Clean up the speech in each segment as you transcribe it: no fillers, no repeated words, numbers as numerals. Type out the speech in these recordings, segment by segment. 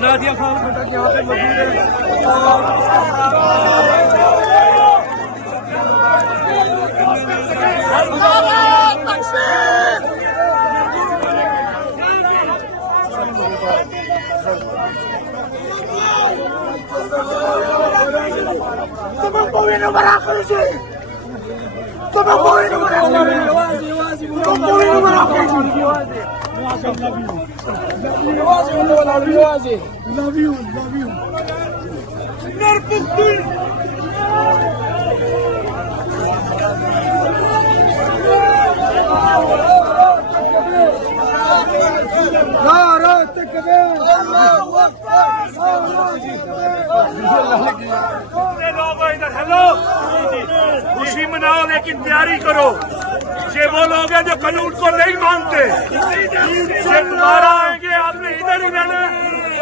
नादिया खान खटक यहाँ पे मौजूद है हेलो खुशी मनाओ लेकिन तैयारी करो। ये वो लोग हैं जो कानून को नहीं मानते, ये दोबारा आएंगे, आपने इधर ही रहना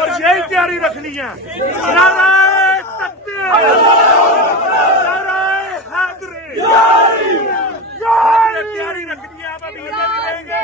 और यही तैयारी रखनी है। नाराए तकबीर, नाराए हैदरी, तैयारी रखनी है। आप अभी इधर रहेंगे।